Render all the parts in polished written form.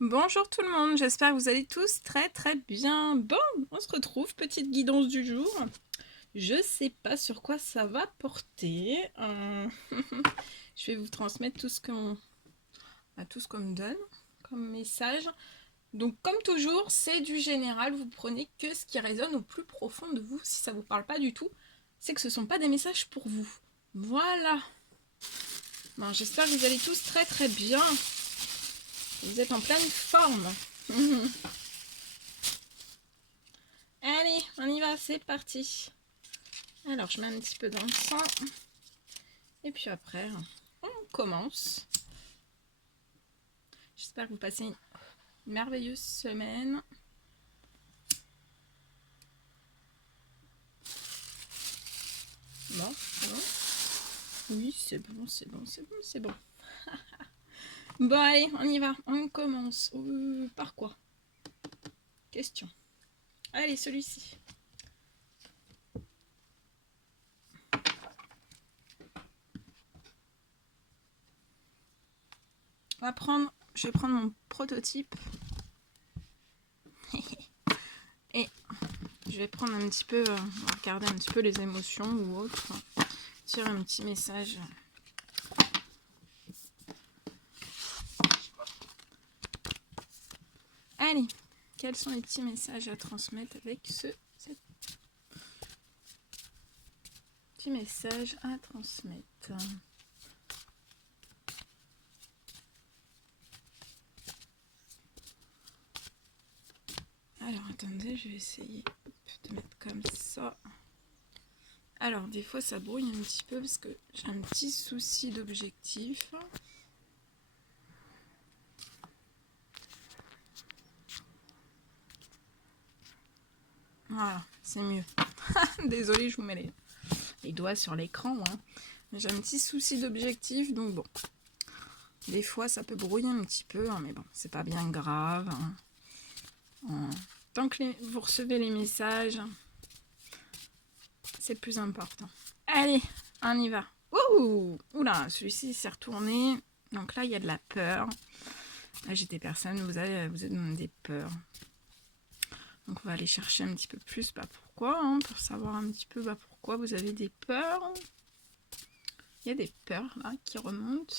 Bonjour tout le monde, j'espère que vous allez tous très bien. Bon, on se retrouve, petite guidance du jour. Je sais pas sur quoi ça va porter. Je vais vous transmettre tout ce qu'on me donne comme message. Donc comme toujours, c'est du général, vous prenez que ce qui résonne au plus profond de vous. Si ça vous parle pas du tout, c'est que ce sont pas des messages pour vous. Voilà. Bon, j'espère que vous allez tous très bien. Vous êtes en pleine forme. Allez, on y va, c'est parti. Alors, je mets un petit peu dans le sang. Et puis après, on commence. J'espère que vous passez une merveilleuse semaine. Bon, c'est bon. Oui, c'est bon. Bon, allez, on y va. On commence. Par quoi? Question. Allez, celui-ci. Je vais prendre mon prototype. Et je vais prendre un petit peu, on va regarder un petit peu les émotions ou autre. Tirer un petit message. Allez, quels sont les petits messages à transmettre avec cet petit message à transmettre? Alors, attendez, je vais essayer de mettre comme ça. Alors, des fois, ça brouille un petit peu parce que j'ai un petit souci d'objectif. Voilà, c'est mieux. Désolée, je vous mets les doigts sur l'écran. Hein. J'ai un petit souci d'objectif, donc bon. Des fois, ça peut brouiller un petit peu, hein, mais bon, c'est pas bien grave. Hein. Tant que vous recevez les messages, c'est le plus important. Allez, on y va. Ouh, oula, celui-ci s'est retourné. Donc là, il y a de la peur. Là, j'ai des personnes, vous êtes dans des peurs. Donc on va aller chercher un petit peu plus pourquoi, hein, pour savoir un petit peu pourquoi vous avez des peurs. Il y a des peurs là qui remontent.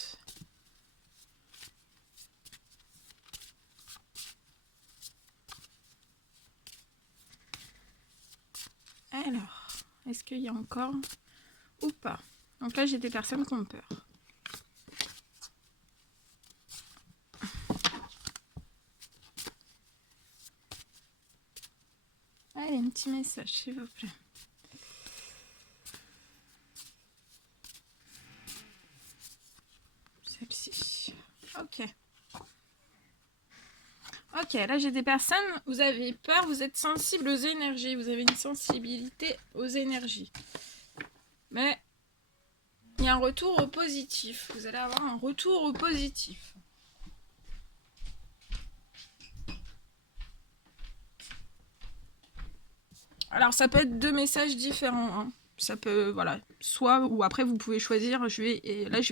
Alors, est-ce qu'il y a encore ou pas? Donc là, j'ai des personnes qui ont peur. Allez, un petit message, s'il vous plaît. Celle-ci. Ok. Ok, là j'ai des personnes, vous avez peur, vous êtes sensible aux énergies, vous avez une sensibilité aux énergies. Mais il y a un retour au positif, vous allez avoir un retour au positif. Alors ça peut être deux messages différents, hein. Ça peut, voilà, soit, ou après vous pouvez choisir, là je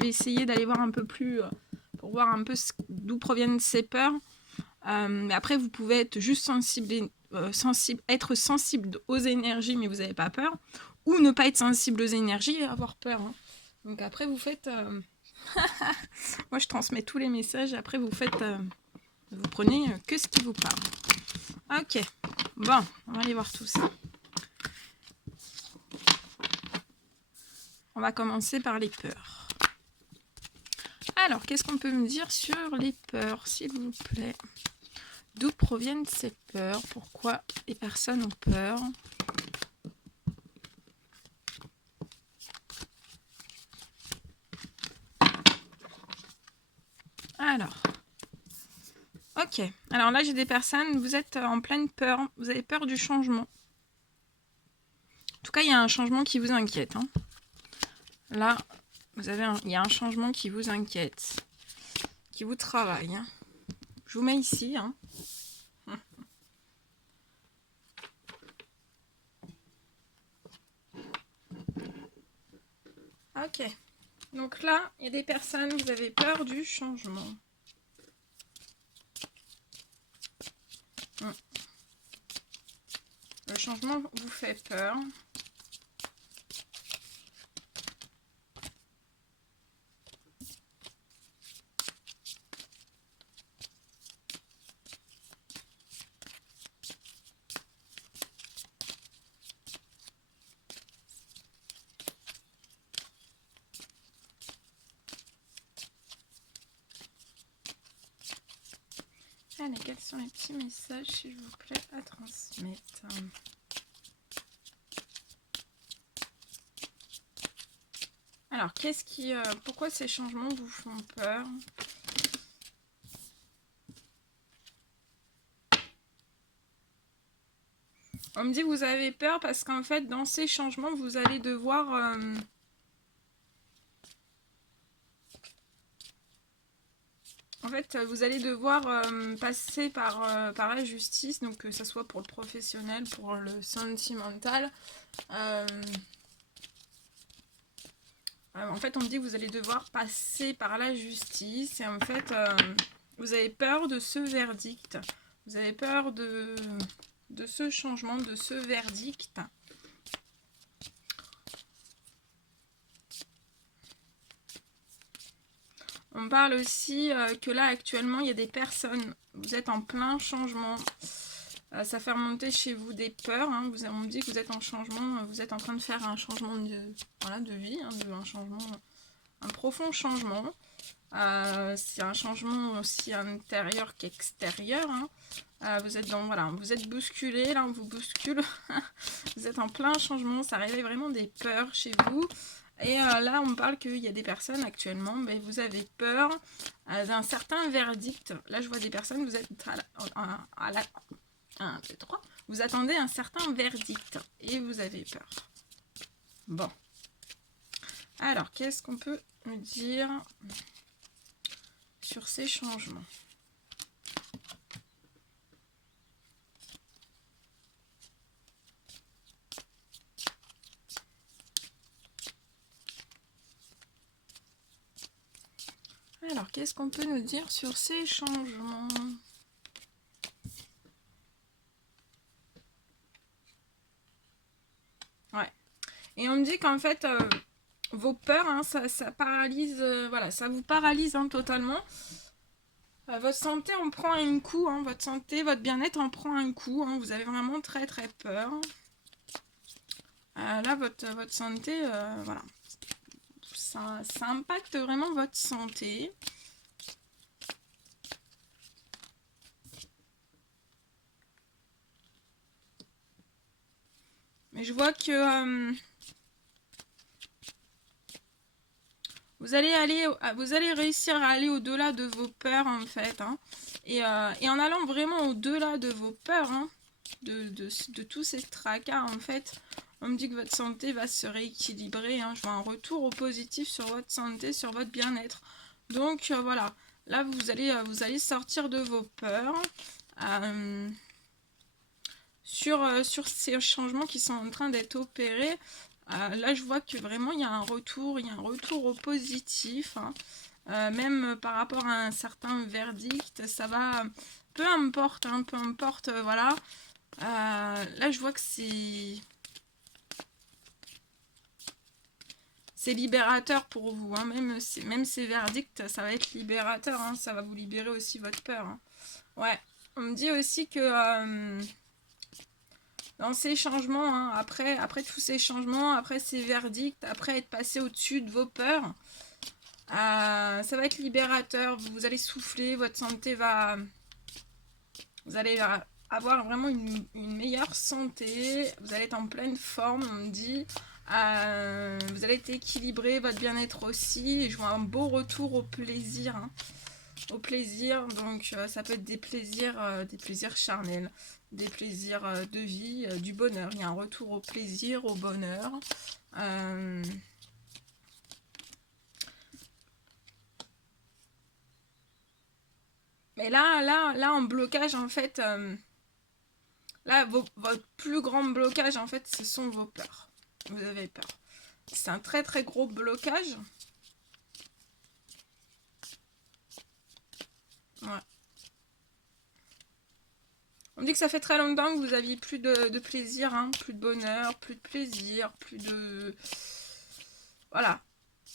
vais essayer d'aller voir un peu plus, pour voir un peu d'où proviennent ces peurs. Mais après vous pouvez être juste être sensible aux énergies mais vous n'avez pas peur, ou ne pas être sensible aux énergies et avoir peur. Hein. Donc après vous faites... Moi je transmets tous les messages, après vous faites... vous prenez que ce qui vous parle. Ok, bon, on va aller voir tout ça. On va commencer par les peurs. Alors, qu'est-ce qu'on peut me dire sur les peurs, s'il vous plaît? D'où proviennent ces peurs? Pourquoi les personnes ont peur? Alors, ok. Alors là, j'ai des personnes, vous êtes en pleine peur. Vous avez peur du changement. En tout cas, il y a un changement qui vous inquiète. Hein. Là, il y a un changement qui vous inquiète, qui vous travaille. Hein. Je vous mets ici. Hein. Ok. Donc là, il y a des personnes, vous avez peur du changement. Le changement vous fait peur. Allez, quels sont les petits messages, s'il vous plaît, à transmettre? Alors, pourquoi ces changements vous font peur? On me dit que vous avez peur parce qu'en fait, dans ces changements, vous allez devoir... En fait, vous allez devoir passer par la justice, donc que ce soit pour le professionnel, pour le sentimental. En fait, on me dit que vous allez devoir passer par la justice et en fait, vous avez peur de ce verdict. Vous avez peur de ce changement, de ce verdict. On parle aussi que là, actuellement, il y a des personnes, vous êtes en plein changement. Ça fait remonter chez vous des peurs. Hein. On me dit que vous êtes en changement, vous êtes en train de faire un changement de vie, hein, un profond changement. C'est un changement aussi intérieur qu'extérieur. Hein. Vous êtes vous êtes bousculé, là on vous bouscule. Vous êtes en plein changement, ça réveille vraiment des peurs chez vous. Et là, on me parle qu'il y a des personnes actuellement, mais vous avez peur d'un certain verdict. Là, je vois des personnes, vous êtes à la 1, 2, 3. Vous attendez un certain verdict et vous avez peur. Bon. Alors, qu'est-ce qu'on peut me dire sur ces changements? Alors, qu'est-ce qu'on peut nous dire sur ces changements? Ouais. Et on me dit qu'en fait, vos peurs, hein, ça paralyse, voilà, ça vous paralyse hein, totalement. Votre santé en prend un coup, hein, votre santé, votre bien-être en prend un coup. Hein, vous avez vraiment très très peur. Là, votre santé, voilà, ça impacte vraiment votre santé. Mais je vois que vous allez réussir à aller au-delà de vos peurs en fait. Hein. Et en allant vraiment au-delà de vos peurs, hein, de tous ces tracas en fait, on me dit que votre santé va se rééquilibrer. Hein. Je vois un retour au positif sur votre santé, sur votre bien-être. Donc voilà, là vous allez sortir de vos peurs. Sur ces changements qui sont en train d'être opérés, là je vois que vraiment il y a un retour au positif, hein. Même par rapport à un certain verdict, ça va, peu importe, hein, voilà. Là je vois que c'est libérateur pour vous, hein. Même ces verdicts, ça va être libérateur, hein. Ça va vous libérer aussi votre peur, hein. Ouais, on me dit aussi que dans ces changements, hein, après tous ces changements, après ces verdicts, après être passé au-dessus de vos peurs, ça va être libérateur. Vous allez souffler, votre santé va... Vous allez avoir vraiment une meilleure santé, vous allez être en pleine forme, on me dit. Vous allez être équilibré, votre bien-être aussi. Et je vois un beau retour au plaisir. Hein. Au plaisir, donc ça peut être des plaisirs charnels, des plaisirs de vie, du bonheur. Il y a un retour au plaisir, au bonheur. Mais là, en blocage, en fait, là, votre plus grand blocage, en fait, ce sont vos peurs. Vous avez peur. C'est un très très gros blocage. Ouais. On On dit que ça fait très longtemps que vous aviez plus de plaisir, hein, plus de bonheur, plus de plaisir, plus de... Voilà.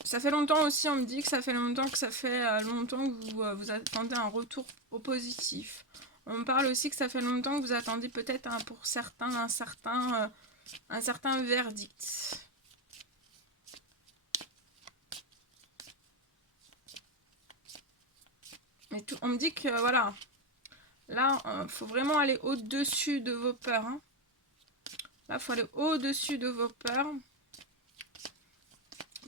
Ça fait longtemps aussi, on me dit que ça fait longtemps que vous attendez un retour au positif. On me parle aussi que ça fait longtemps que vous attendez peut-être pour certains un certain verdict. Mais tout, on me dit que voilà, là, faut vraiment aller au-dessus de vos peurs. Hein. Là, il faut aller au-dessus de vos peurs.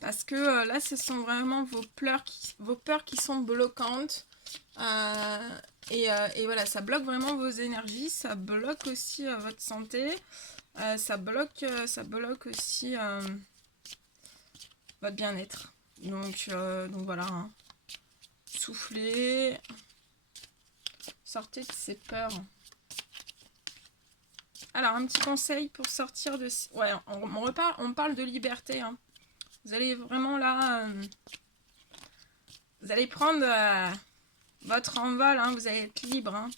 Parce que là, ce sont vraiment vos peurs qui sont bloquantes. Et voilà, ça bloque vraiment vos énergies. Ça bloque aussi votre santé. Ça bloque aussi votre bien-être. Donc voilà. Hein. Soufflez. Sortez de ces peurs. Alors, un petit conseil pour sortir de... Ouais, on parle de liberté. Hein. Vous allez vraiment là... vous allez prendre votre envol. Hein. Vous allez être libre. Hein.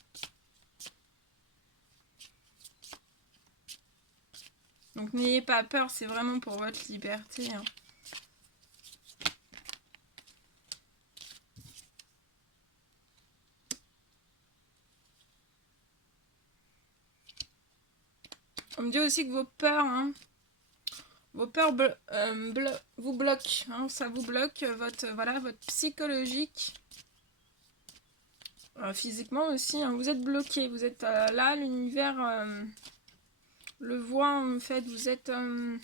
Donc, n'ayez pas peur. C'est vraiment pour votre liberté. Hein. On me dit aussi que vos peurs... Hein, vos peurs vous bloquent, hein, ça vous bloque votre psychologique, physiquement aussi. Hein, vous êtes bloqué, vous êtes là, l'univers le voit en fait. Vous êtes en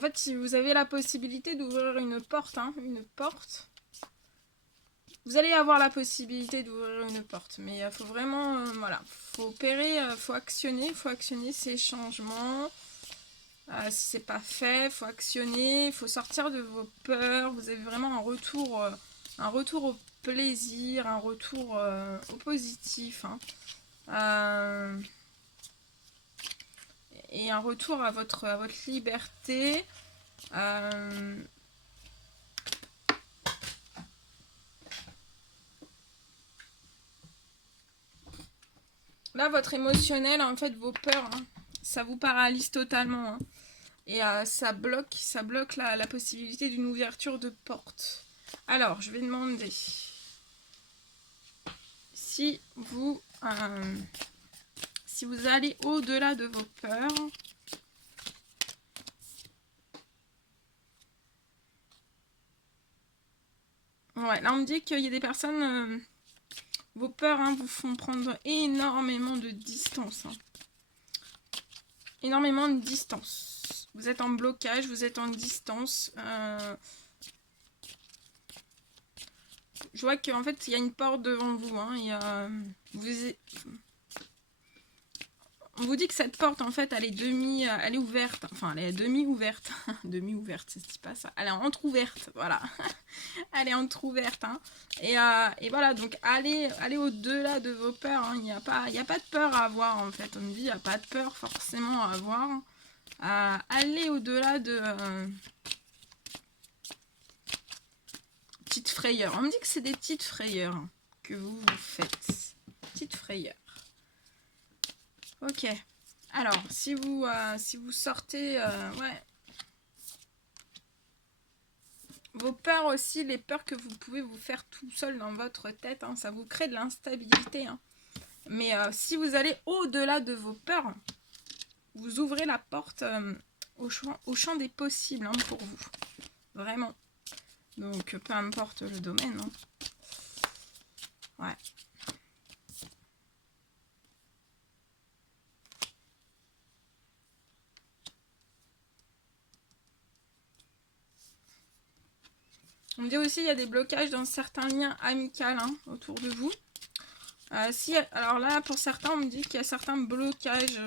fait, si vous avez la possibilité d'ouvrir une porte, hein, vous allez avoir la possibilité d'ouvrir une porte, mais il faut vraiment, voilà, faut opérer, faut actionner ces changements. Si c'est pas fait, faut actionner, faut sortir de vos peurs. Vous avez vraiment un retour au plaisir, un retour au positif, hein. Et un retour à votre liberté. Là, votre émotionnel, en fait, vos peurs, hein, ça vous paralyse totalement. Hein. Et ça bloque la possibilité d'une ouverture de porte. Alors, je vais demander si vous allez au-delà de vos peurs. Ouais, là on me dit qu'il y a des personnes, vos peurs hein, vous font prendre énormément de distance. Hein. Énormément de distance. Vous êtes en blocage, vous êtes en distance. Je vois qu'en fait, il y a une porte devant vous. Hein, on vous dit que cette porte, en fait, elle est ouverte. Enfin, elle est demi-ouverte. Demi-ouverte, ça se dit pas ça. Elle est entrouverte, voilà. Elle est entrouverte. Hein. Et voilà, donc allez au-delà de vos peurs. Hein. Il n'y a pas de peur à avoir, en fait. On me dit, il n'y a pas de peur forcément à avoir. Allez au-delà de... petites frayeurs. On me dit que c'est des petites frayeurs que vous faites. Petites frayeurs. Ok. Alors, si vous sortez... ouais. Vos peurs aussi, les peurs que vous pouvez vous faire tout seul dans votre tête, hein, ça vous crée de l'instabilité. Hein. Mais si vous allez au-delà de vos peurs, vous ouvrez la porte au champ des possibles hein, pour vous. Vraiment. Donc, peu importe le domaine. Hein. Ouais. On me dit aussi qu'il y a des blocages dans certains liens amicaux hein, autour de vous. Alors là, pour certains, on me dit qu'il y a certains blocages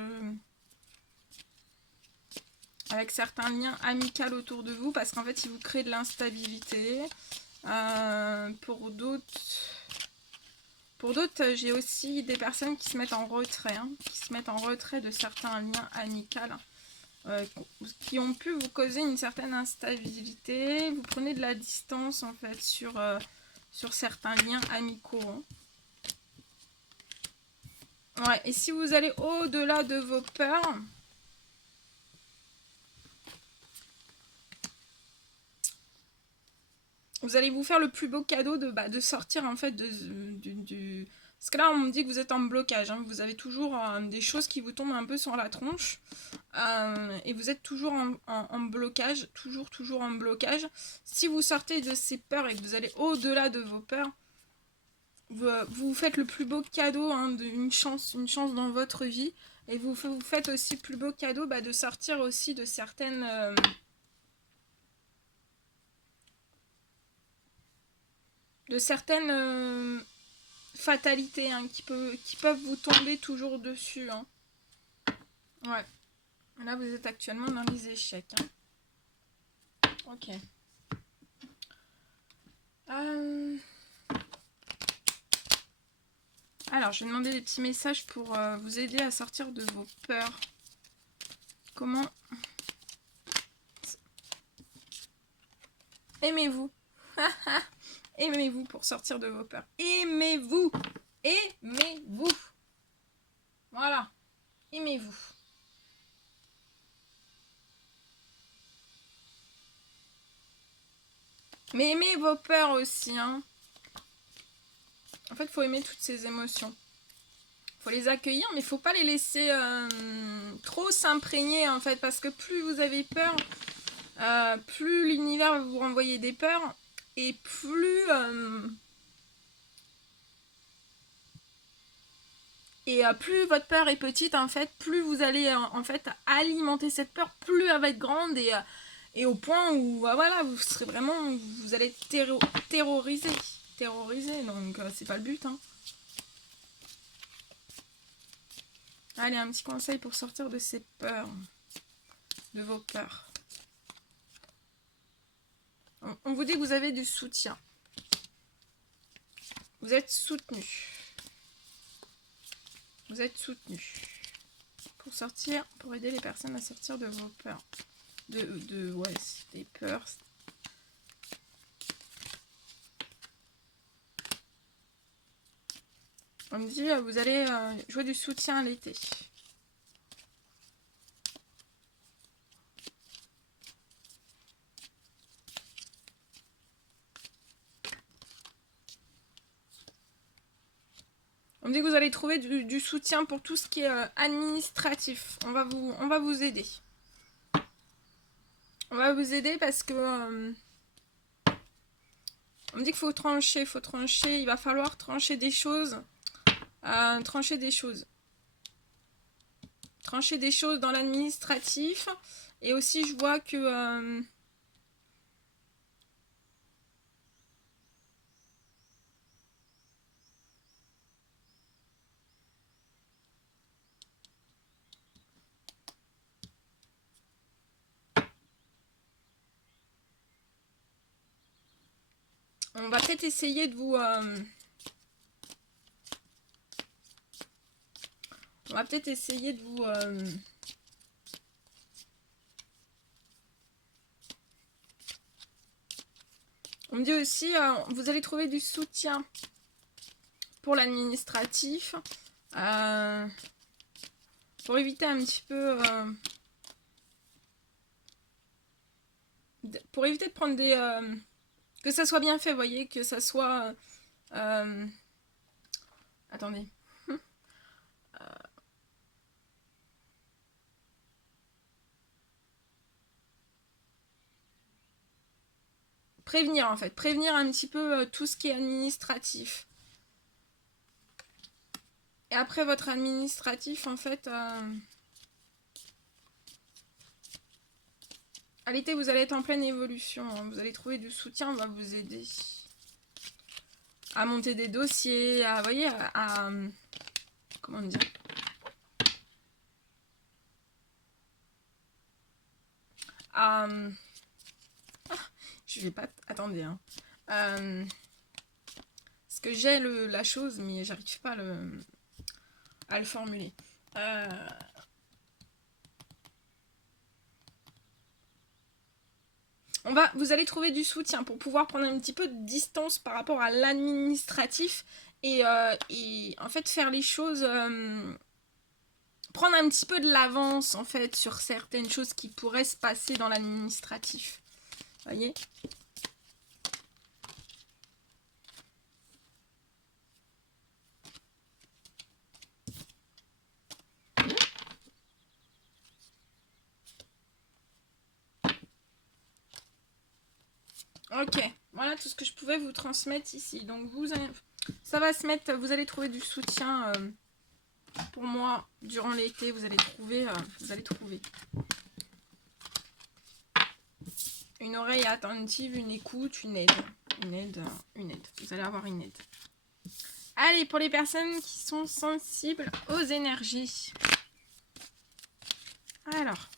avec certains liens amicaux autour de vous parce qu'en fait, ils vous créent de l'instabilité. Pour d'autres, j'ai aussi des personnes qui se mettent en retrait, hein, de certains liens amicaux. Qui ont pu vous causer une certaine instabilité. Vous prenez de la distance en fait sur certains liens amicaux. Hein. Ouais, et si vous allez au-delà de vos peurs, vous allez vous faire le plus beau cadeau de sortir en fait du. Parce que là, on me dit que vous êtes en blocage. Hein. Vous avez toujours des choses qui vous tombent un peu sur la tronche. Et vous êtes toujours en blocage. Toujours en blocage. Si vous sortez de ces peurs et que vous allez au-delà de vos peurs, vous faites le plus beau cadeau hein, une chance dans votre vie. Et vous faites aussi le plus beau cadeau de sortir aussi de certaines... fatalités hein, qui peuvent vous tomber toujours dessus. Hein. Ouais. Là, vous êtes actuellement dans les échecs. Hein. Ok. Alors, je vais demander des petits messages pour vous aider à sortir de vos peurs. Comment aimez-vous? Aimez-vous pour sortir de vos peurs. Aimez-vous. Aimez-vous. Voilà. Aimez-vous. Mais aimez vos peurs aussi. Hein. En fait, il faut aimer toutes ces émotions. Il faut les accueillir, mais il ne faut pas les laisser trop s'imprégner, en fait. Parce que plus vous avez peur, plus l'univers va vous renvoyer des peurs. Et plus... plus votre peur est petite, en fait, plus vous allez en fait alimenter cette peur, plus elle va être grande et au point où voilà, vous serez vraiment, vous allez être terrorisé, donc c'est pas le but. Hein. Allez, un petit conseil pour sortir de ces peurs, de vos peurs. On vous dit que vous avez du soutien. Vous êtes soutenu. Vous êtes soutenu. Pour aider les personnes à sortir de vos peurs. Ouais, des peurs. On me dit, vous allez jouer du soutien à l'été. On me dit que vous allez trouver du soutien pour tout ce qui est administratif. On va vous aider. On va vous aider parce que... on me dit qu'il faut trancher. Il va falloir trancher des choses. Trancher des choses dans l'administratif. Et aussi, je vois que... on va peut-être essayer de vous... on va peut-être essayer de vous... on me dit aussi, vous allez trouver du soutien pour l'administratif. Pour éviter un petit peu... pour éviter de prendre des... que ça soit bien fait, vous voyez, que ça soit... attendez. Prévenir en fait, prévenir un petit peu tout ce qui est administratif. Et après votre administratif en fait, à l'été vous allez être en pleine évolution, hein. Vous allez trouver du soutien, on va vous aider à monter des dossiers, à, vous voyez, comment dire, je vais pas... Attendez, hein. Parce que j'ai la chose, mais j'arrive pas à le formuler. Vous allez trouver du soutien pour pouvoir prendre un petit peu de distance par rapport à l'administratif et en fait faire les choses, prendre un petit peu de l'avance en fait sur certaines choses qui pourraient se passer dans l'administratif. Voyez ? Ok, voilà tout ce que je pouvais vous transmettre ici. Donc ça va se mettre, vous allez trouver du soutien pour moi durant l'été. Vous allez trouver, une oreille attentive, une écoute, une aide. Une aide. Vous allez avoir une aide. Allez, pour les personnes qui sont sensibles aux énergies. Alors,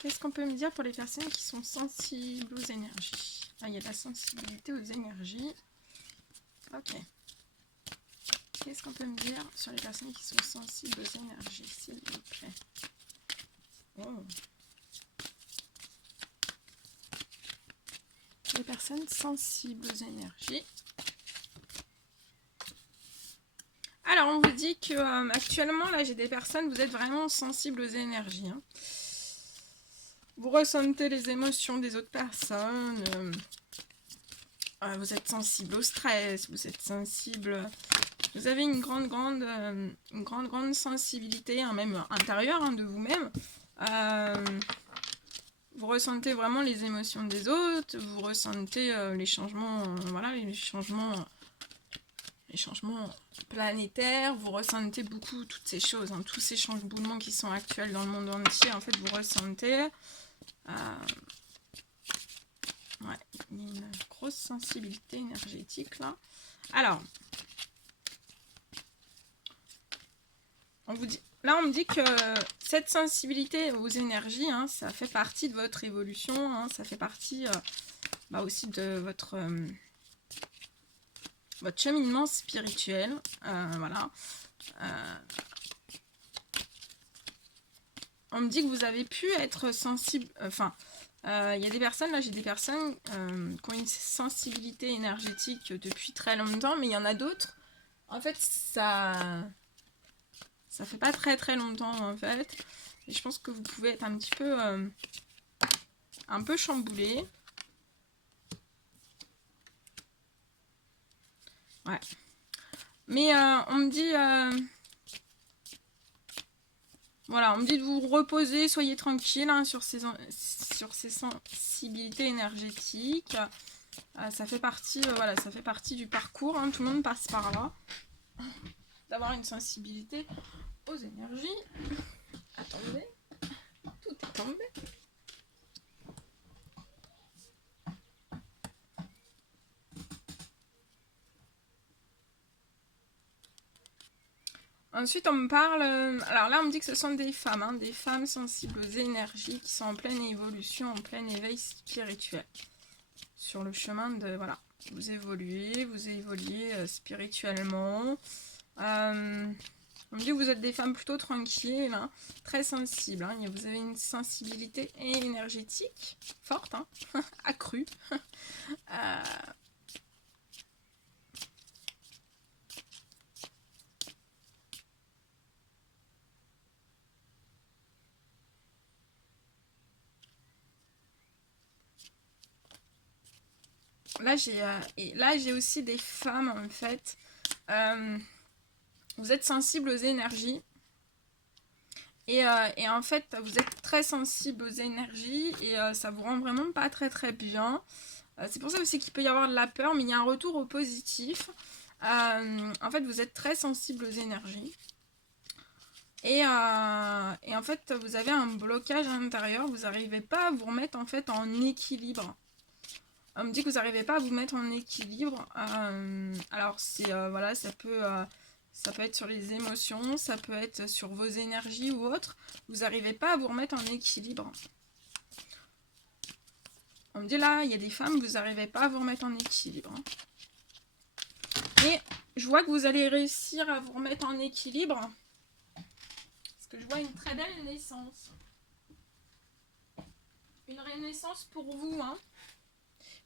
qu'est-ce qu'on peut me dire pour les personnes qui sont sensibles aux énergies? Ah, il y a de la sensibilité aux énergies. Ok. Qu'est-ce qu'on peut me dire sur les personnes qui sont sensibles aux énergies, s'il vous plaît? Oh. Les personnes sensibles aux énergies. Alors, on vous dit que actuellement, là, j'ai des personnes, vous êtes vraiment sensibles aux énergies. Hein. Vous ressentez les émotions des autres personnes. Vous êtes sensible au stress. Vous êtes sensible. Vous avez une grande sensibilité, hein, même intérieure hein, de vous-même. Vous ressentez vraiment les émotions des autres. Vous ressentez les changements. Voilà, les changements planétaires, vous ressentez beaucoup toutes ces choses, hein, tous ces changements qui sont actuels dans le monde entier, en fait, vous ressentez ouais, une grosse sensibilité énergétique, là. Alors, on vous dit, là, on me dit que cette sensibilité aux énergies, hein, ça fait partie de votre évolution, hein, ça fait partie aussi de votre cheminement spirituel, voilà. On me dit que vous avez pu être sensible, enfin, il y a des personnes, là j'ai des personnes qui ont une sensibilité énergétique depuis très longtemps, mais il y en a d'autres, en fait, ça fait pas très longtemps, en fait, et je pense que vous pouvez être un petit peu, chamboulé. Ouais. Mais on me dit... voilà, on me dit de vous reposer, soyez tranquille hein, sur ces sensibilités énergétiques. Ça fait partie, voilà, ça fait partie du parcours, hein, tout le monde passe par là. D'avoir une sensibilité aux énergies. Attendez, tout est tombé. Ensuite, on me parle... alors là, on me dit que ce sont des femmes, hein, des femmes sensibles aux énergies qui sont en pleine évolution, en plein éveil spirituel. Sur le chemin de... Voilà, vous évoluez spirituellement. On me dit que vous êtes des femmes plutôt tranquilles, hein, très sensibles. Hein, vous avez une sensibilité énergétique forte, hein, accrue. Là, j'ai aussi des femmes, en fait. Vous êtes sensibles aux énergies. Et en fait, vous êtes très sensible aux énergies. Et ça vous rend vraiment pas très bien. C'est pour ça aussi qu'il peut y avoir de la peur. Mais il y a un retour au positif. En fait, vous êtes très sensible aux énergies. Et en fait, vous avez un blocage à l'intérieur. Vous n'arrivez pas à vous remettre en fait en équilibre. On me dit que vous n'arrivez pas à vous mettre en équilibre. Alors, voilà, ça peut être sur les émotions, ça peut être sur vos énergies ou autre. Vous n'arrivez pas à vous remettre en équilibre. On me dit là, il y a des femmes, vous n'arrivez pas à vous remettre en équilibre. Et je vois que vous allez réussir à vous remettre en équilibre. Parce que je vois une très belle naissance. une renaissance pour vous, hein.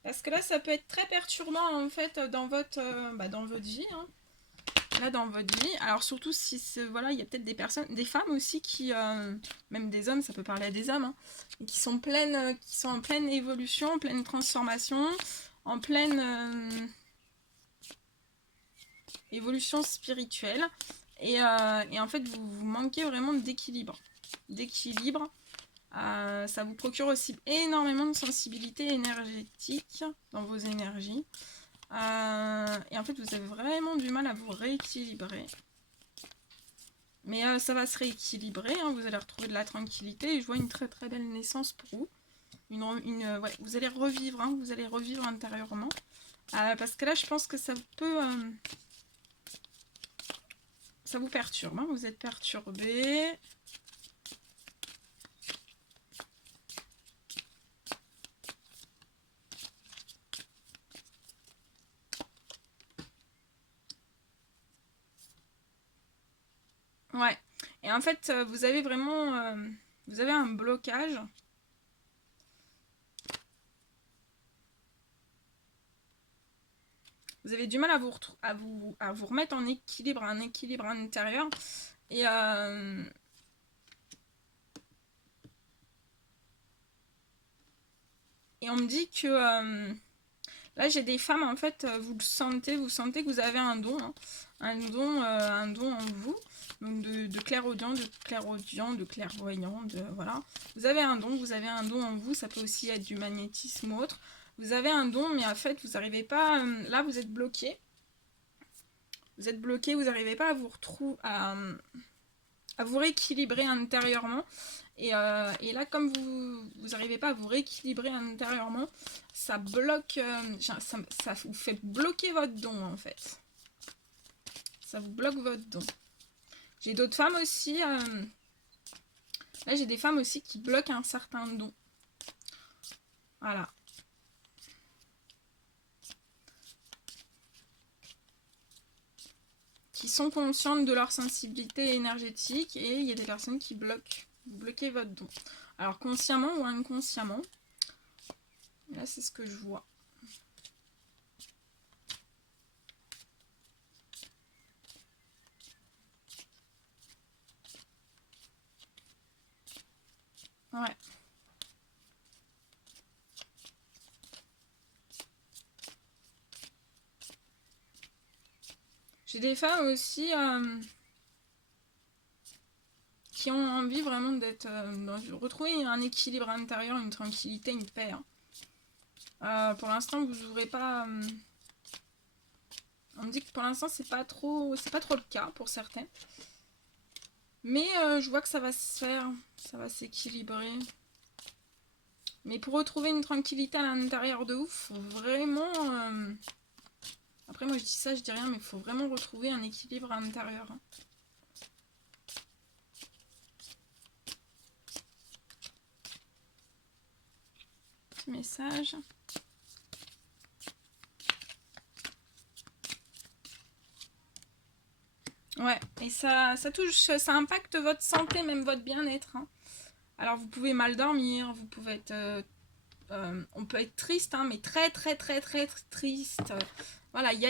Parce que là, ça peut être très perturbant, en fait, dans votre vie, hein. Là, dans votre vie. Alors, surtout si, voilà, il y a peut-être des personnes, des femmes aussi qui, même des hommes, ça peut parler à des hommes, hein, et qui sont en pleine évolution, en pleine transformation, en pleine évolution spirituelle. Et en fait, vous manquez vraiment d'équilibre. Ça vous procure aussi énormément de sensibilité énergétique dans vos énergies. Et en fait, vous avez vraiment du mal à vous rééquilibrer. Mais ça va se rééquilibrer, hein, vous allez retrouver de la tranquillité. Et je vois une très très belle naissance pour vous. Ouais, vous allez revivre, hein, vous allez revivre intérieurement. Parce que là, je pense que ça peut... ça vous perturbe, hein, vous êtes perturbé. Ouais. Et en fait, vous avez vraiment... vous avez un blocage. Vous avez du mal à vous remettre en équilibre, un équilibre intérieur. Et on me dit que là j'ai des femmes, en fait, vous sentez que vous avez un don, hein, un don en vous, donc de clairaudient, de clairvoyant, voilà. Vous avez un don en vous, ça peut aussi être du magnétisme ou autre. Vous avez un don, mais en fait vous n'arrivez pas, là vous êtes bloqué. Vous n'arrivez pas à vous retrouver, à vous rééquilibrer intérieurement. Et là, comme vous n'arrivez pas à vous rééquilibrer intérieurement, ça bloque, ça vous fait bloquer votre don, en fait. Ça vous bloque votre don. J'ai d'autres femmes aussi. Là, j'ai des femmes aussi qui bloquent un certain don. Voilà. Qui sont conscientes de leur sensibilité énergétique, et il y a des personnes qui bloquent votre don. Alors consciemment ou inconsciemment. Là, c'est ce que je vois. Ouais. J'ai des femmes aussi qui ont envie vraiment d'être, de retrouver un équilibre intérieur, une tranquillité, une paix, hein. Pour l'instant, vous n'aurez pas... on me dit que pour l'instant, c'est pas trop le cas pour certains. Mais je vois que ça va se faire, ça va s'équilibrer. Mais pour retrouver une tranquillité à l'intérieur de vous, faut vraiment... Après, moi, je dis ça, je dis rien, mais il faut vraiment retrouver un équilibre intérieur, hein. Petit message. Ouais, et ça touche, ça impacte votre santé, même votre bien-être, hein. Alors, vous pouvez mal dormir, vous pouvez être... on peut être triste, hein, mais très très très très triste. Voilà, il y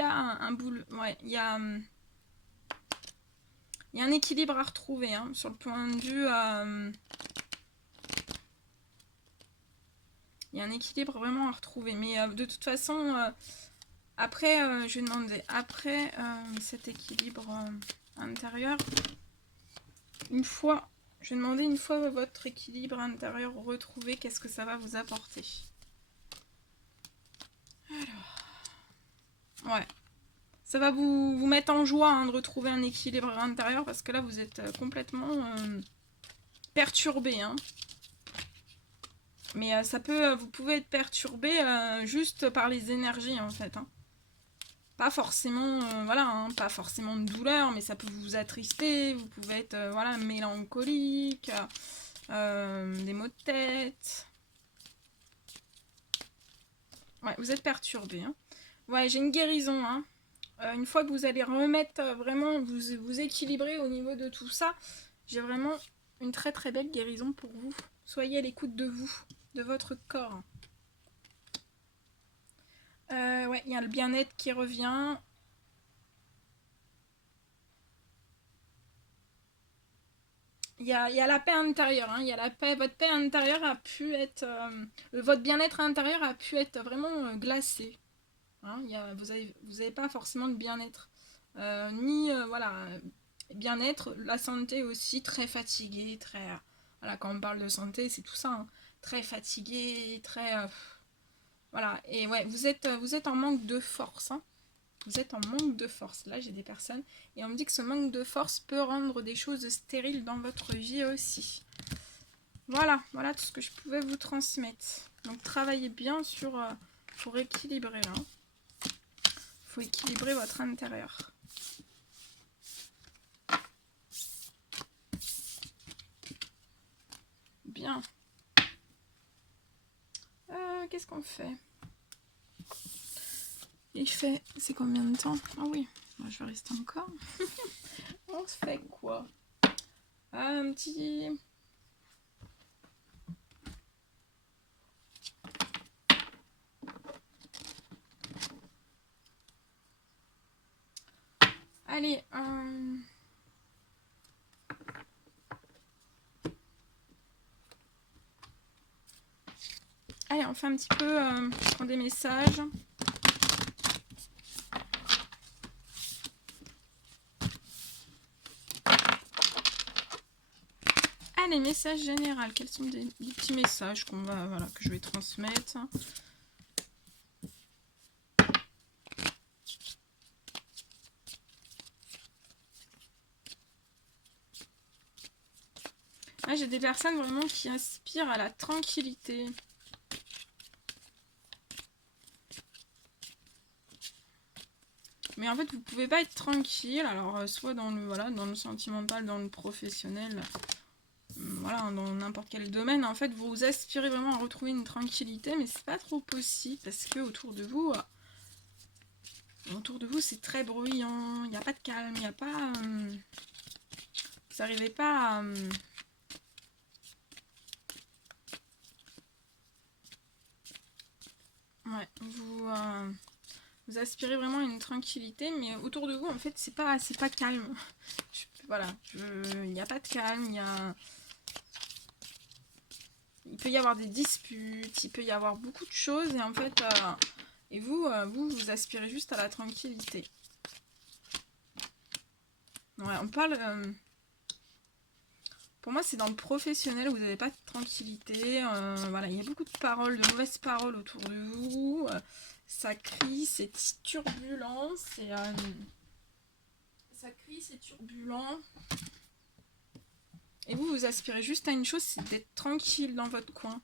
a un boule, ouais, il y a un équilibre à retrouver, hein, sur le point de vue. Il y a un équilibre vraiment à retrouver, mais de toute façon, après, je vais demander, après cet équilibre intérieur, je vais demander une fois votre équilibre intérieur retrouvé, qu'est-ce que ça va vous apporter? Alors, ouais. Ça va vous mettre en joie, hein, de retrouver un équilibre intérieur, parce que là, vous êtes complètement perturbé, hein. Mais vous pouvez être perturbé juste par les énergies, en fait, hein. Pas forcément, voilà, hein, pas forcément de douleur, mais ça peut vous attrister, vous pouvez être, voilà, mélancolique, des maux de tête. Ouais, vous êtes perturbé, hein. Ouais, j'ai une guérison, hein. Une fois que vous allez remettre vraiment, vous équilibrer au niveau de tout ça, j'ai vraiment une très très belle guérison pour vous Soyez à l'écoute de vous, de votre corps. Ouais, il y a le bien-être qui revient. Il y a la paix intérieure, hein. Il y a la paix. Votre paix intérieure a pu être... votre bien-être intérieur a pu être vraiment glacé. Hein. Vous avez pas forcément de bien-être. Voilà, bien-être, la santé aussi, très fatigué, très... voilà, quand on parle de santé, c'est tout ça. Hein. Très fatigué, très... voilà, et ouais, vous êtes en manque de force. Hein. Vous êtes en manque de force. Là, j'ai des personnes. Et on me dit que ce manque de force peut rendre des choses stériles dans votre vie aussi. Voilà, voilà tout ce que je pouvais vous transmettre. Donc, travaillez bien sur... pour équilibrer là. Il faut équilibrer votre intérieur. Bien. Qu'est-ce qu'on fait? Il fait... C'est combien de temps? Ah oui, moi, je vais rester encore. On se fait quoi? Un petit... Allez, allez, on fait un petit peu des messages. Allez, messages généraux. Quels sont des petits messages qu'on va, voilà, que je vais transmettre? Là, j'ai des personnes vraiment qui aspirent à la tranquillité. Mais en fait, vous pouvez pas être tranquille. Alors, soit dans le, voilà, dans le sentimental, dans le professionnel, voilà, dans n'importe quel domaine. En fait, vous aspirez vraiment à retrouver une tranquillité, mais c'est pas trop possible parce que autour de vous, c'est très bruyant. Il n'y a pas de calme. Il n'y a pas... vous n'arrivez pas à... ouais, vous aspirez vraiment à une tranquillité, mais autour de vous, en fait, c'est pas calme. Voilà, il n'y a pas de calme, il peut y avoir des disputes, il peut y avoir beaucoup de choses, et en fait, et vous aspirez juste à la tranquillité. Ouais, on parle... pour moi, c'est dans le professionnel, vous n'avez pas de tranquillité, voilà, il y a beaucoup de paroles, de mauvaises paroles autour de vous, ça crie, c'est turbulent, ça crie, c'est turbulent. Et vous aspirez juste à une chose, c'est d'être tranquille dans votre coin.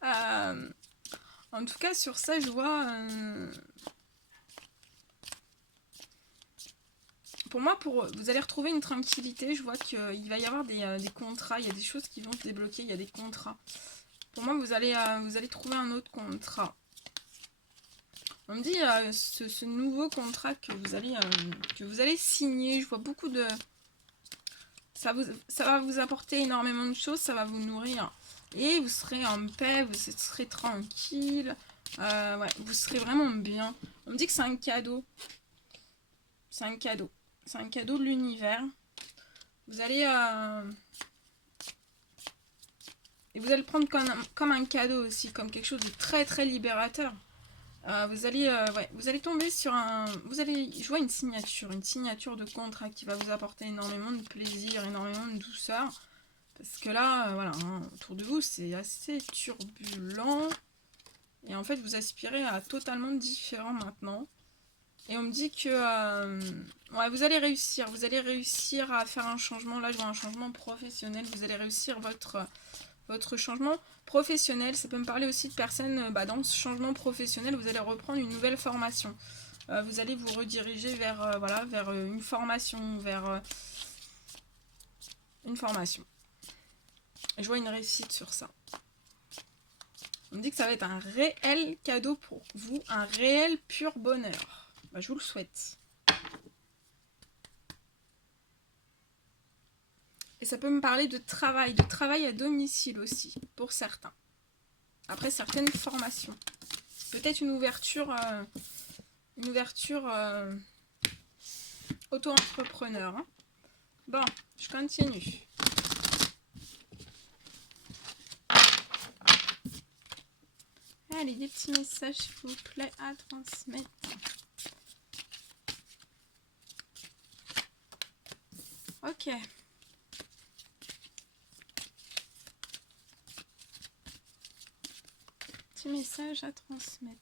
En tout cas, sur ça, je vois... pour moi, vous allez retrouver une tranquillité. Je vois qu'il va y avoir des contrats. Il y a des choses qui vont se débloquer. Il y a des contrats. Pour moi, vous allez trouver un autre contrat. On me dit ce nouveau contrat que vous allez signer. Je vois beaucoup de... Ça va vous apporter énormément de choses. Ça va vous nourrir. Et vous serez en paix. Vous serez tranquille. Ouais, vous serez vraiment bien. On me dit que c'est un cadeau. C'est un cadeau. C'est un cadeau de l'univers. Vous allez... et vous allez le prendre comme un cadeau aussi, comme quelque chose de très très libérateur. Vous allez tomber sur un... je vois une signature de contrat qui va vous apporter énormément de plaisir, énormément de douceur. Parce que là, voilà, hein, autour de vous, c'est assez turbulent. Et en fait, vous aspirez à totalement différent maintenant. Et on me dit que ouais, vous allez réussir à faire un changement. Là, je vois un changement professionnel. Vous allez réussir votre changement professionnel. Ça peut me parler aussi de personnes, dans ce changement professionnel, vous allez reprendre une nouvelle formation. Vous allez vous rediriger vers, vers une formation, une formation. Et je vois une réussite sur ça. On me dit que ça va être un réel cadeau pour vous, un réel pur bonheur. Je vous le souhaite. Et ça peut me parler de travail à domicile aussi, pour certains. Après certaines formations. Peut-être une ouverture auto-entrepreneur. Hein. Bon, je continue. Allez, des petits messages, s'il vous plaît, à transmettre. Ok. Petit message à transmettre.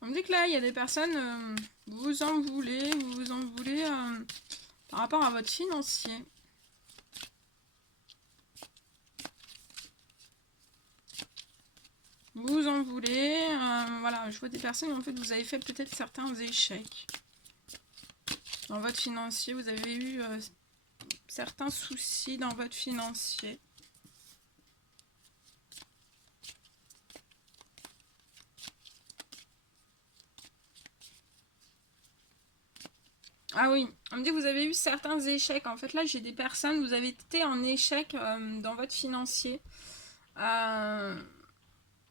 On me dit que là, il y a des personnes, vous vous en voulez par rapport à votre financier. Vous en voulez, voilà, je vois des personnes, en fait, vous avez fait peut-être certains échecs. Dans votre financier, vous avez eu certains soucis dans votre financier. Ah oui, on me dit que vous avez eu certains échecs. En fait, là, j'ai des personnes, vous avez été en échec dans votre financier.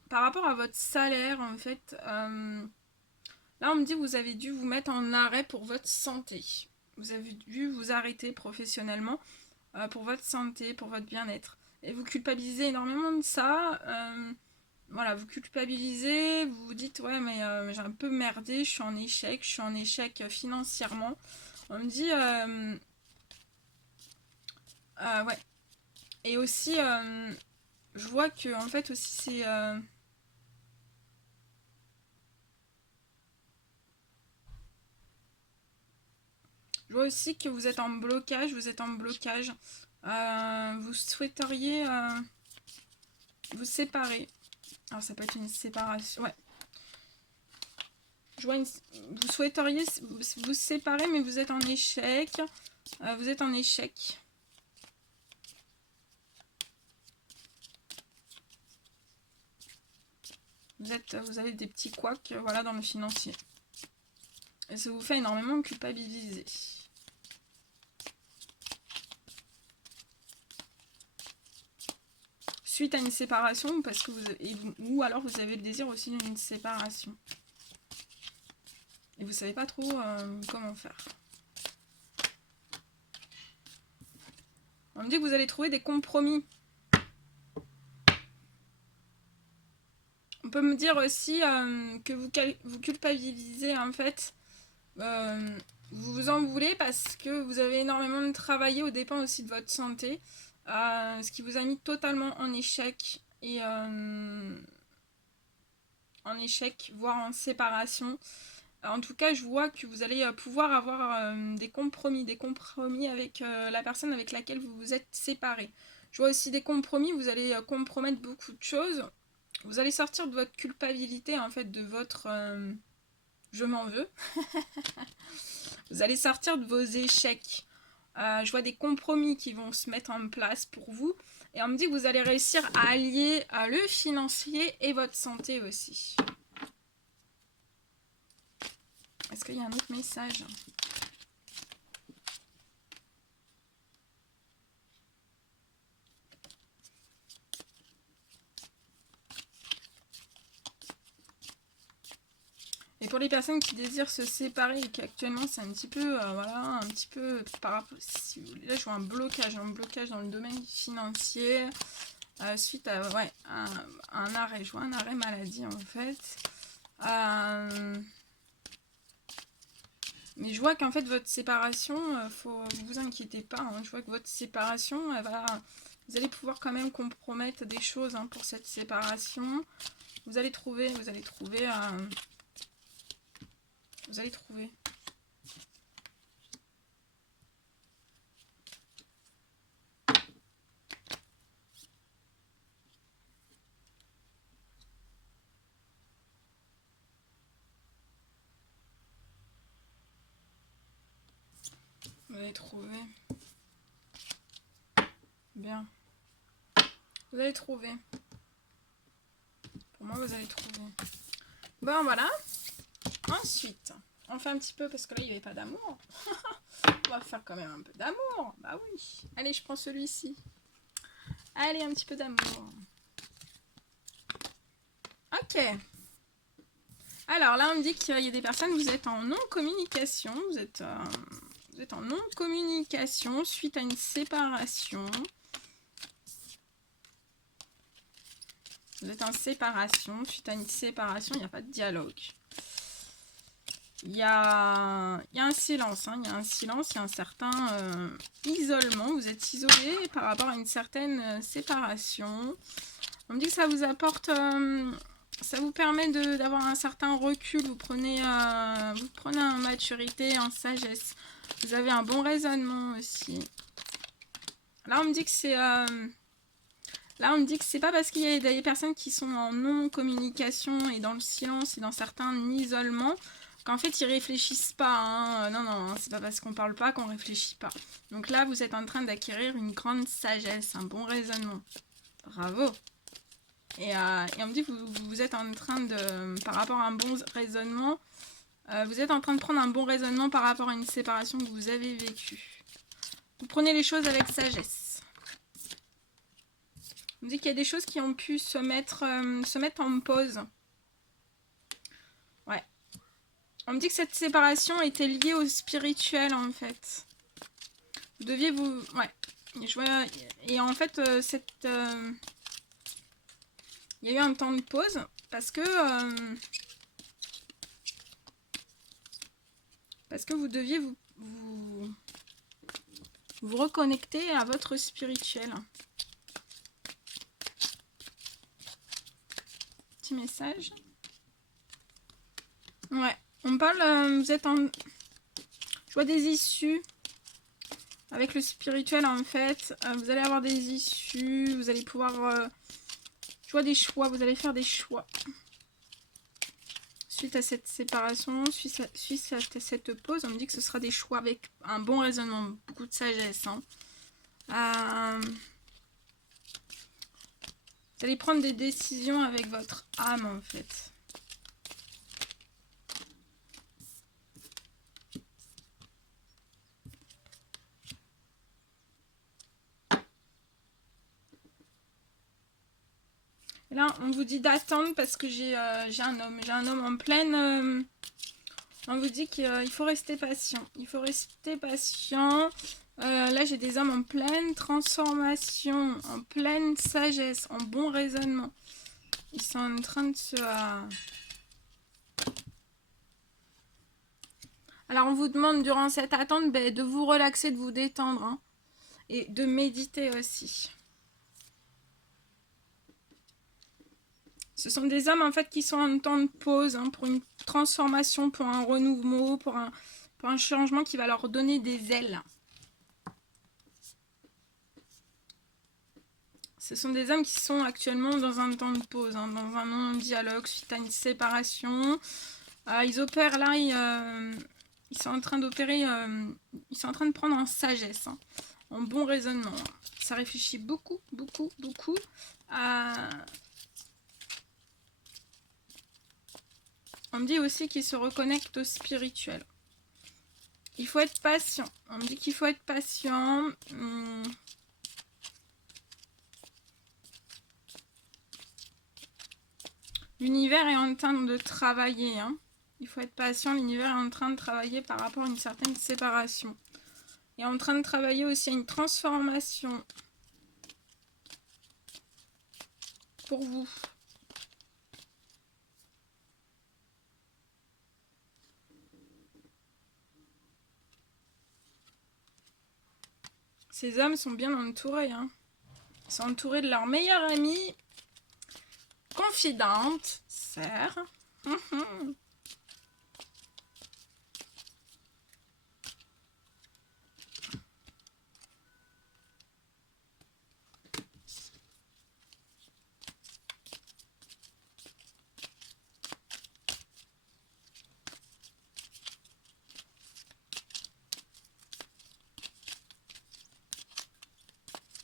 Par rapport à votre salaire, en fait, là, on me dit que vous avez dû vous mettre en arrêt pour votre santé. Vous avez dû vous arrêter professionnellement pour votre santé, pour votre bien-être. Et vous culpabilisez énormément de ça. Voilà, vous culpabilisez, vous vous dites, ouais, mais j'ai un peu merdé, je suis en échec financièrement. On me dit, ouais. Et aussi, je vois que, en fait, aussi, c'est... je vois aussi que vous êtes en blocage, vous souhaiteriez vous séparer. Alors, ça peut être une séparation, ouais. Je vois vous souhaiteriez vous séparer, mais vous êtes en échec. Vous êtes en échec. Vous avez des petits couacs voilà, dans le financier. Et ça vous fait énormément culpabiliser. Suite à une séparation, parce que ou alors vous avez le désir aussi d'une séparation. Et vous savez pas trop comment faire. On me dit que vous allez trouver des compromis. On peut me dire aussi que vous culpabilisez en fait. Vous vous en voulez parce que vous avez énormément travaillé aux dépens aussi de votre santé. Ce qui vous a mis totalement en échec. Et en échec, voire en séparation. En tout cas, je vois que vous allez pouvoir avoir des compromis avec la personne avec laquelle vous vous êtes séparé. Je vois aussi des compromis, vous allez compromettre beaucoup de choses. Vous allez sortir de votre culpabilité, en fait, de votre je m'en veux. Vous allez sortir de vos échecs. Je vois des compromis qui vont se mettre en place pour vous. Et on me dit que vous allez réussir à allier le financier et votre santé aussi. Est-ce qu'il y a un autre message ? Et pour les personnes qui désirent se séparer et qu'actuellement c'est un petit peu, voilà, un petit peu par rapport, si vous voulez, là je vois un blocage dans le domaine financier, suite à, ouais, un arrêt, je vois un arrêt maladie en fait. Mais je vois qu'en fait votre séparation, vous inquiétez pas, hein, je vois que votre séparation, vous allez pouvoir quand même compromettre des choses hein, pour cette séparation. Vous allez trouver. Vous allez trouver. Vous allez trouver. Bien. Vous allez trouver. Pour moi, vous allez trouver. Bon, voilà. Ensuite, on fait un petit peu, parce que là, il n'y avait pas d'amour. On va faire quand même un peu d'amour. Bah oui. Allez, je prends celui-ci. Allez, un petit peu d'amour. Ok. Alors là, on me dit qu'il y a des personnes, vous êtes en non-communication. Vous êtes en non-communication suite à une séparation. Vous êtes en séparation. Suite à une séparation, il n'y a pas de dialogue. Il y a un silence. Il y a un silence, il y a un certain isolement. Vous êtes isolé par rapport à une certaine séparation. On me dit que ça vous apporte... ça vous permet d'avoir un certain recul. Vous prenez en maturité, en sagesse. Vous avez un bon raisonnement aussi. Là, on me dit que c'est... Là, on me dit que c'est pas parce qu'il y a des personnes qui sont en non-communication et dans le silence et dans certains isolements qu'en fait, ils réfléchissent pas. Hein. Non, non, c'est pas parce qu'on parle pas qu'on réfléchit pas. Donc là, vous êtes en train d'acquérir une grande sagesse, un bon raisonnement. Bravo. Et on me dit que vous êtes en train de, par rapport à un bon raisonnement, vous êtes en train de prendre un bon raisonnement par rapport à une séparation que vous avez vécue. Vous prenez les choses avec sagesse. On me dit qu'il y a des choses qui ont pu se mettre en pause. Ouais. On me dit que cette séparation était liée au spirituel, en fait. Vous deviez vous... Ouais. Je vois... Et en fait, il y a eu un temps de pause parce que vous deviez vous reconnecter à votre spirituel. Petit message. Ouais. On me parle... vous êtes en... Je vois des issues. Avec le spirituel, en fait, vous allez avoir des issues. Vous allez pouvoir... je vois des choix. Vous allez faire des choix. Suite à cette séparation, suite à cette pause, on me dit que ce sera des choix avec un bon raisonnement, beaucoup de sagesse. Hein. Vous allez prendre des décisions avec votre âme, en fait. Et là, on vous dit d'attendre parce que j'ai un homme. J'ai un homme en pleine... on vous dit qu'il faut rester patient. Il faut rester patient. Là, j'ai des hommes en pleine transformation, en pleine sagesse, en bon raisonnement. Ils sont en train de se... Alors, on vous demande durant cette attente de vous relaxer, de vous détendre. Hein, et de méditer aussi. Ce sont des hommes en fait qui sont en temps de pause hein, pour une transformation, pour un renouveau, pour un changement qui va leur donner des ailes. Ce sont des hommes qui sont actuellement dans un temps de pause, hein, dans un non-dialogue suite à une séparation. Ils opèrent là, ils sont en train d'opérer, ils sont en train de prendre en sagesse, hein, en bon raisonnement. Ça réfléchit beaucoup, beaucoup, beaucoup à... On me dit aussi qu'ils se reconnectent au spirituel. Il faut être patient. On me dit qu'il faut être patient. L'univers est en train de travailler. Hein. Il faut être patient. L'univers est en train de travailler par rapport à une certaine séparation. Il est en train de travailler aussi à une transformation pour vous. Ces hommes sont bien entourés. Hein. Ils sont entourés de leur meilleure amie, confidente, sœur.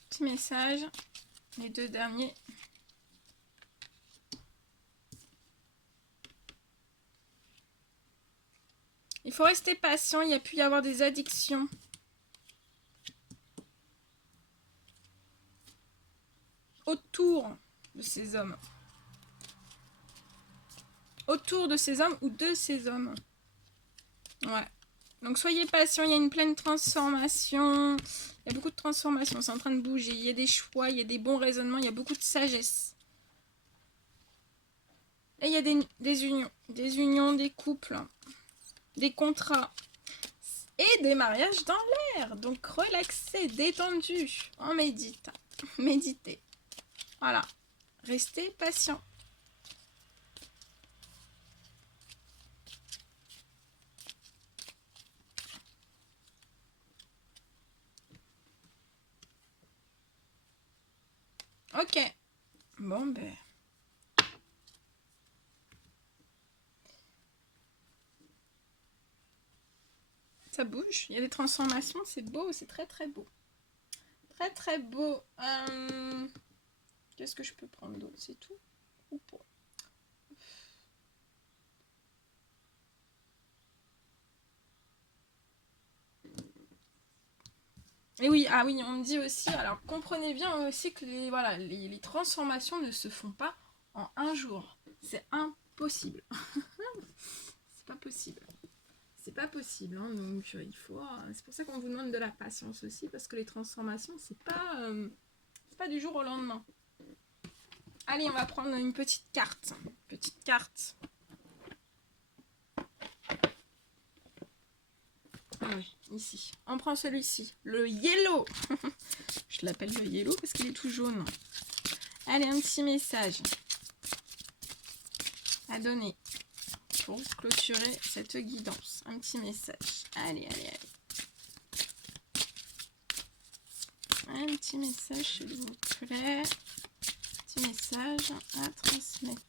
Petit message. Les deux derniers. Il faut rester patient, il y a pu y avoir des addictions. Autour de ces hommes. Autour de ces hommes ou de ces hommes. Ouais. Donc soyez patient, il y a une pleine transformation. Il y a beaucoup de transformation, c'est en train de bouger. Il y a des choix, il y a des bons raisonnements, il y a beaucoup de sagesse. Et il y a des unions. Des unions, des couples, des contrats. Et des mariages dans l'air. Donc relaxez, détendu. On médite. Méditez. Voilà. Restez patient. Ok. Bon ben. Ça bouge. Il y a des transformations. C'est beau. C'est très très beau. Très très beau. Qu'est-ce que je peux prendre d'autre? C'est tout? Ou pas? Et oui, ah oui, on me dit aussi, alors comprenez bien aussi que les transformations ne se font pas en un jour. C'est impossible. C'est pas possible. C'est pas possible, hein, donc il faut. C'est pour ça qu'on vous demande de la patience aussi, parce que les transformations, c'est pas du jour au lendemain. Allez, on va prendre une petite carte. Petite carte. Ah oui, ici. On prend celui-ci, le yellow. Je l'appelle le yellow parce qu'il est tout jaune. Allez, un petit message à donner pour clôturer cette guidance. Un petit message. Allez, allez, allez. Un petit message, s'il vous plaît. Petit message à transmettre.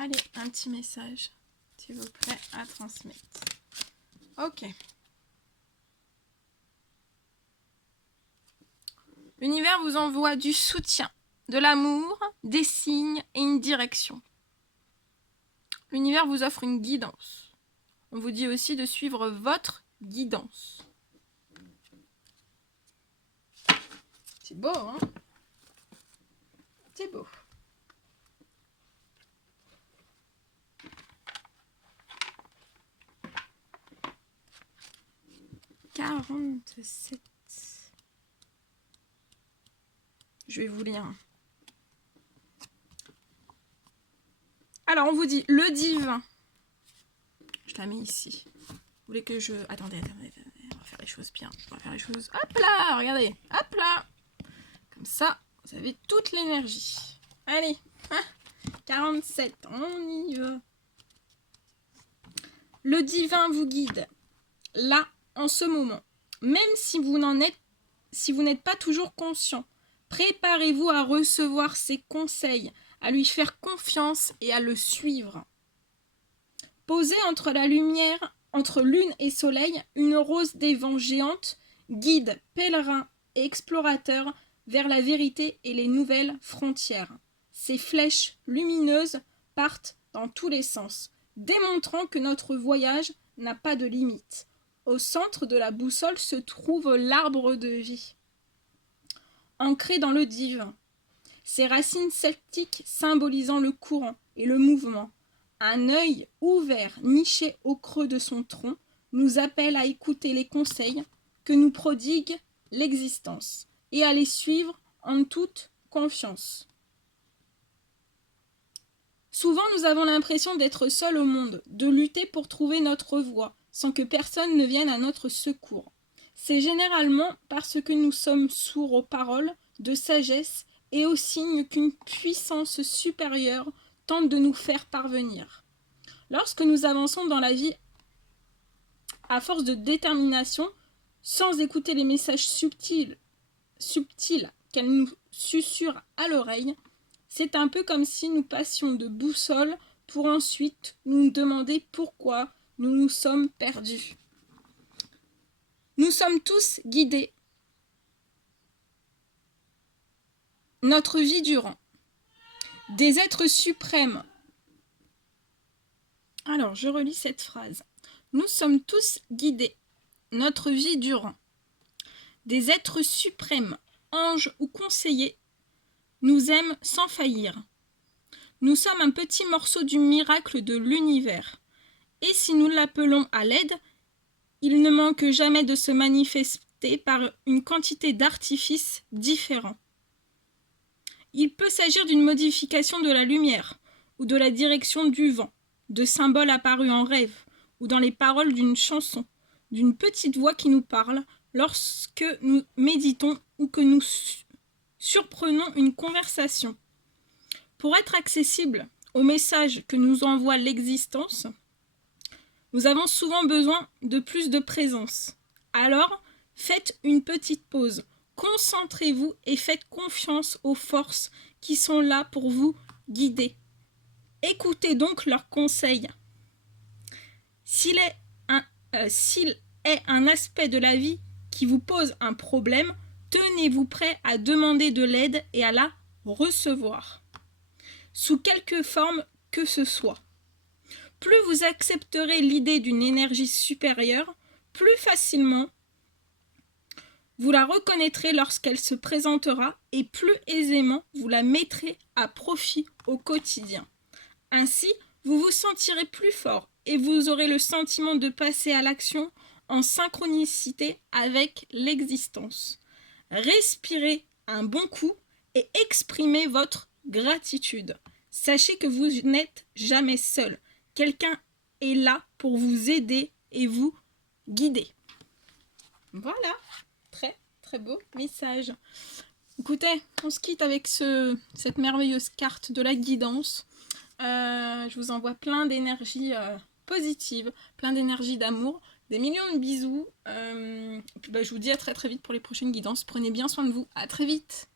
Allez, un petit message, s'il vous plaît, à transmettre. Ok. L'univers vous envoie du soutien, de l'amour, des signes et une direction. L'univers vous offre une guidance. On vous dit aussi de suivre votre guidance. C'est beau, hein? C'est beau. « 47. Je vais vous lire. Alors, on vous dit le divin. Je la mets ici. Vous voulez que je... Attendez. On va faire les choses bien. On va faire les choses... Hop là, regardez. Hop là. Comme ça, vous avez toute l'énergie. Allez. 47. On y va. Le divin vous guide. Là, en ce moment. Même si vous n'êtes pas toujours conscient. Préparez-vous à recevoir ses conseils, à lui faire confiance et à le suivre. Posez entre la lumière, entre lune et soleil, une rose des vents géante, guide, pèlerin et explorateur vers la vérité et les nouvelles frontières. Ces flèches lumineuses partent dans tous les sens, démontrant que notre voyage n'a pas de limite. Au centre de la boussole se trouve l'arbre de vie. Ancré dans le divin. Ses racines celtiques symbolisant le courant et le mouvement. Un œil ouvert niché au creux de son tronc nous appelle à écouter les conseils que nous prodigue l'existence et à les suivre en toute confiance. Souvent, nous avons l'impression d'être seuls au monde, de lutter pour trouver notre voie, sans que personne ne vienne à notre secours. C'est généralement parce que nous sommes sourds aux paroles de sagesse et aux signes qu'une puissance supérieure tente de nous faire parvenir. Lorsque nous avançons dans la vie à force de détermination, sans écouter les messages subtils qu'elle nous susurre à l'oreille, c'est un peu comme si nous passions de boussole pour ensuite nous demander pourquoi nous nous sommes perdus. Nous sommes tous guidés notre vie durant. Des êtres suprêmes. Alors, je relis cette phrase. Nous sommes tous guidés notre vie durant. Des êtres suprêmes, anges ou conseillers, nous aiment sans faillir. Nous sommes un petit morceau du miracle de l'univers. Et si nous l'appelons à l'aide, il ne manque jamais de se manifester par une quantité d'artifices différents. Il peut s'agir d'une modification de la lumière ou de la direction du vent, de symboles apparus en rêve ou dans les paroles d'une chanson, d'une petite voix qui nous parle lorsque nous méditons ou que nous surprenons une conversation. Pour être accessible aux messages que nous envoie l'existence, nous avons souvent besoin de plus de présence. Alors, faites une petite pause. Concentrez-vous et faites confiance aux forces qui sont là pour vous guider. Écoutez donc leurs conseils. S'il est un aspect de la vie qui vous pose un problème, tenez-vous prêt à demander de l'aide et à la recevoir, sous quelque forme que ce soit. Plus vous accepterez l'idée d'une énergie supérieure, plus facilement vous la reconnaîtrez lorsqu'elle se présentera et plus aisément vous la mettrez à profit au quotidien. Ainsi, vous vous sentirez plus fort et vous aurez le sentiment de passer à l'action en synchronicité avec l'existence. Respirez un bon coup et exprimez votre gratitude. Sachez que vous n'êtes jamais seul. Quelqu'un est là pour vous aider et vous guider. Voilà, très beau message. Écoutez, on se quitte avec cette merveilleuse carte de la guidance. Je vous envoie plein d'énergie positive, plein d'énergie d'amour, des millions de bisous. Je vous dis à très vite pour les prochaines guidances. Prenez bien soin de vous. À très vite.